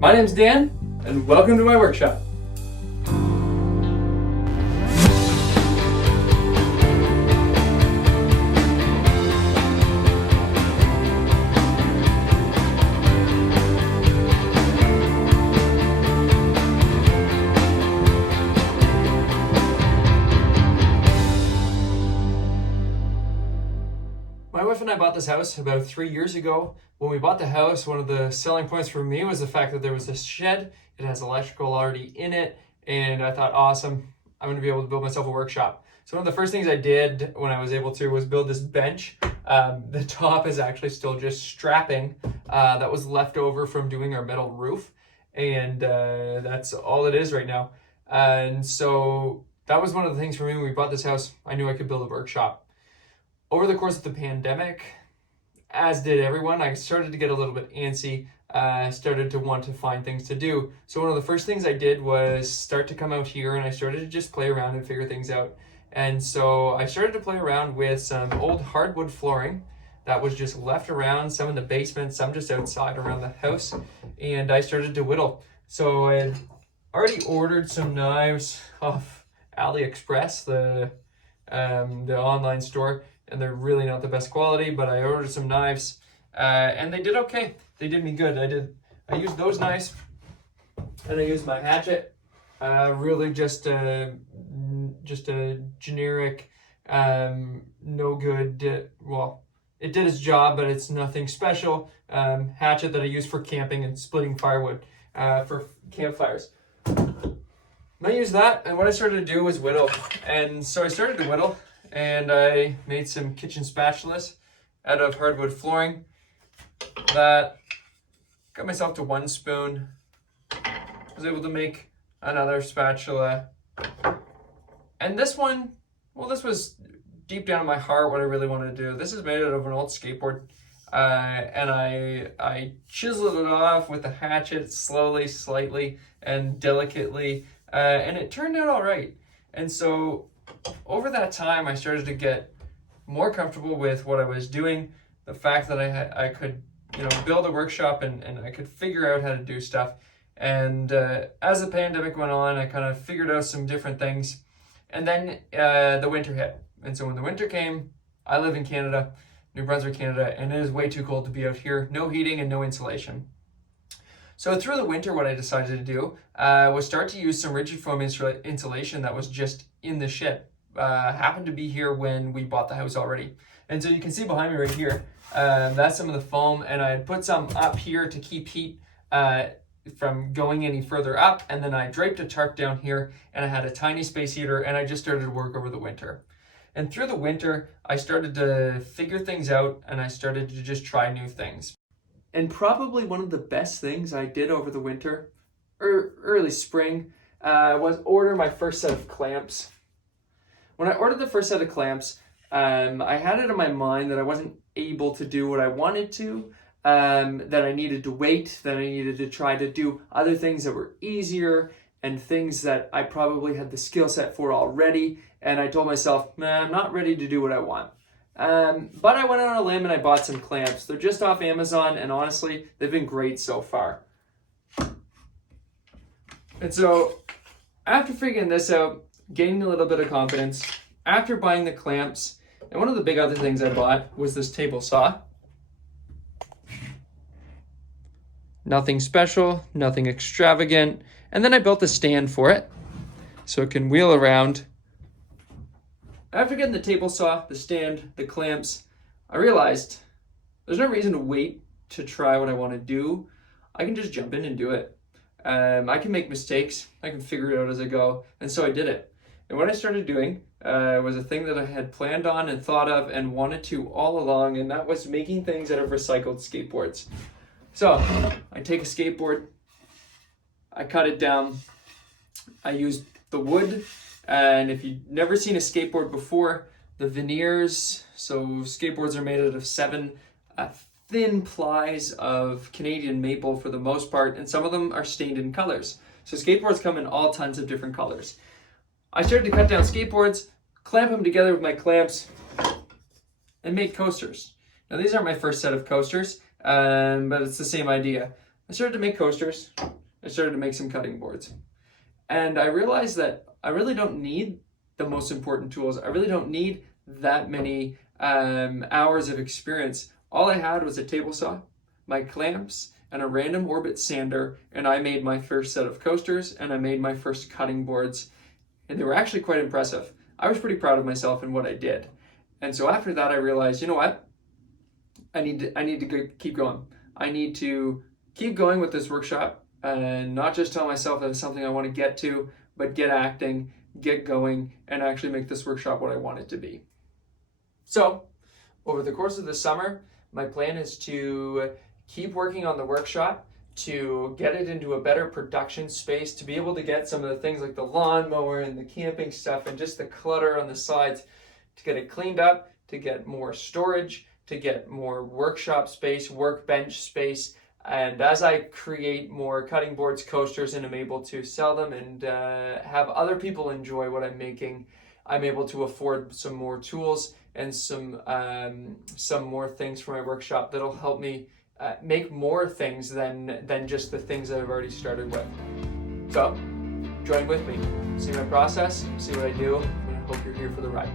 My name's Dan, and welcome to my workshop. My wife and I bought this house about 3 years ago. When we bought the house, one of the selling points for me was the fact that there was this shed. It has electrical already in it, and I thought, awesome, I'm gonna be able to build myself a workshop. So one of the first things I did when I was able to was build this bench. The top is actually still just strapping that was left over from doing our metal roof, and that's all it is right now. And so that was one of the things for me when we bought this house. I knew I could build a workshop. Over the course of the pandemic, as did everyone, I started to get a little bit antsy. I started to want to find things to do. So one of the first things I did was start to come out here, and I started to just play around and figure things out. And so I started to play around with some old hardwood flooring that was just left around, some in the basement, some just outside around the house. And I started to whittle. So I had already ordered some knives off AliExpress, the online store. And they're really not the best quality, but I ordered some knives and they did okay. They did me good. I used those knives and I used my hatchet. Really just a generic, no good, well, it did its job, but it's nothing special. Hatchet that I use for camping and splitting firewood for campfires. I used that, and what I started to do was whittle. And so I started to whittle, and I made some kitchen spatulas out of hardwood flooring that got myself to 1 spoon. I was able to make another spatula. And this one, well, this was deep down in my heart what I really wanted to do. This is made out of an old skateboard. And I chiseled it off with a hatchet slowly, slightly, and delicately. And it turned out all right. And so over that time, I started to get more comfortable with what I was doing. The fact that I could, build a workshop and I could figure out how to do stuff. And as the pandemic went on, I kind of figured out some different things. And then the winter hit. And so when the winter came, I live in Canada, New Brunswick, Canada, and it is way too cold to be out here. No heating and no insulation. So through the winter, what I decided to do was start to use some rigid foam insulation that was just in the shed. Happened to be here when we bought the house already. And so you can see behind me right here, that's some of the foam, and I put some up here to keep heat from going any further up, and then I draped a tarp down here, and I had a tiny space heater, and I just started to work over the winter. And through the winter, I started to figure things out, and I started to just try new things. And probably one of the best things I did over the winter, or early spring, was order my first set of clamps. When I ordered the first set of clamps, I had it in my mind that I wasn't able to do what I wanted to, that I needed to wait, that I needed to try to do other things that were easier and things that I probably had the skill set for already. And I told myself, man, I'm not ready to do what I want. But I went on a limb and I bought some clamps. They're just off Amazon, and honestly, they've been great so far. And so after figuring this out, gaining a little bit of confidence, after buying the clamps, and one of the big other things I bought was this table saw. Nothing special, nothing extravagant. And then I built a stand for it so it can wheel around. After getting the table saw, the stand, the clamps, I realized there's no reason to wait to try what I want to do. I can just jump in and do it. I can make mistakes. I can figure it out as I go. And so I did it. And what I started doing was a thing that I had planned on and thought of and wanted to all along, and that was making things out of recycled skateboards. So I take a skateboard, I cut it down, I use the wood, and if you've never seen a skateboard before, the veneers, so skateboards are made out of 7 thin plies of Canadian maple for the most part, and some of them are stained in colors. So skateboards come in all tons of different colors. I started to cut down skateboards, clamp them together with my clamps, and make coasters. Now these aren't my first set of coasters, but it's the same idea. I started to make coasters. I started to make some cutting boards. And I realized that I really don't need the most important tools. I really don't need that many hours of experience. All I had was a table saw, my clamps, and a random orbit sander, and I made my first set of coasters, and I made my first cutting boards, and they were actually quite impressive. I was pretty proud of myself and what I did. And so after that, I realized, you know what? I need to keep going. I need to keep going with this workshop and not just tell myself that it's something I want to get to, but get acting, get going, and actually make this workshop what I want it to be. So, over the course of the summer, my plan is to keep working on the workshop, to get it into a better production space, to be able to get some of the things like the lawnmower and the camping stuff and just the clutter on the sides, to get it cleaned up, to get more storage, to get more workshop space, workbench space. And as I create more cutting boards, coasters, and I'm able to sell them and have other people enjoy what I'm making, I'm able to afford some more tools and some more things for my workshop that'll help me make more things than just the things that I've already started with. So, join with me. See my process, see what I do, and I hope you're here for the ride.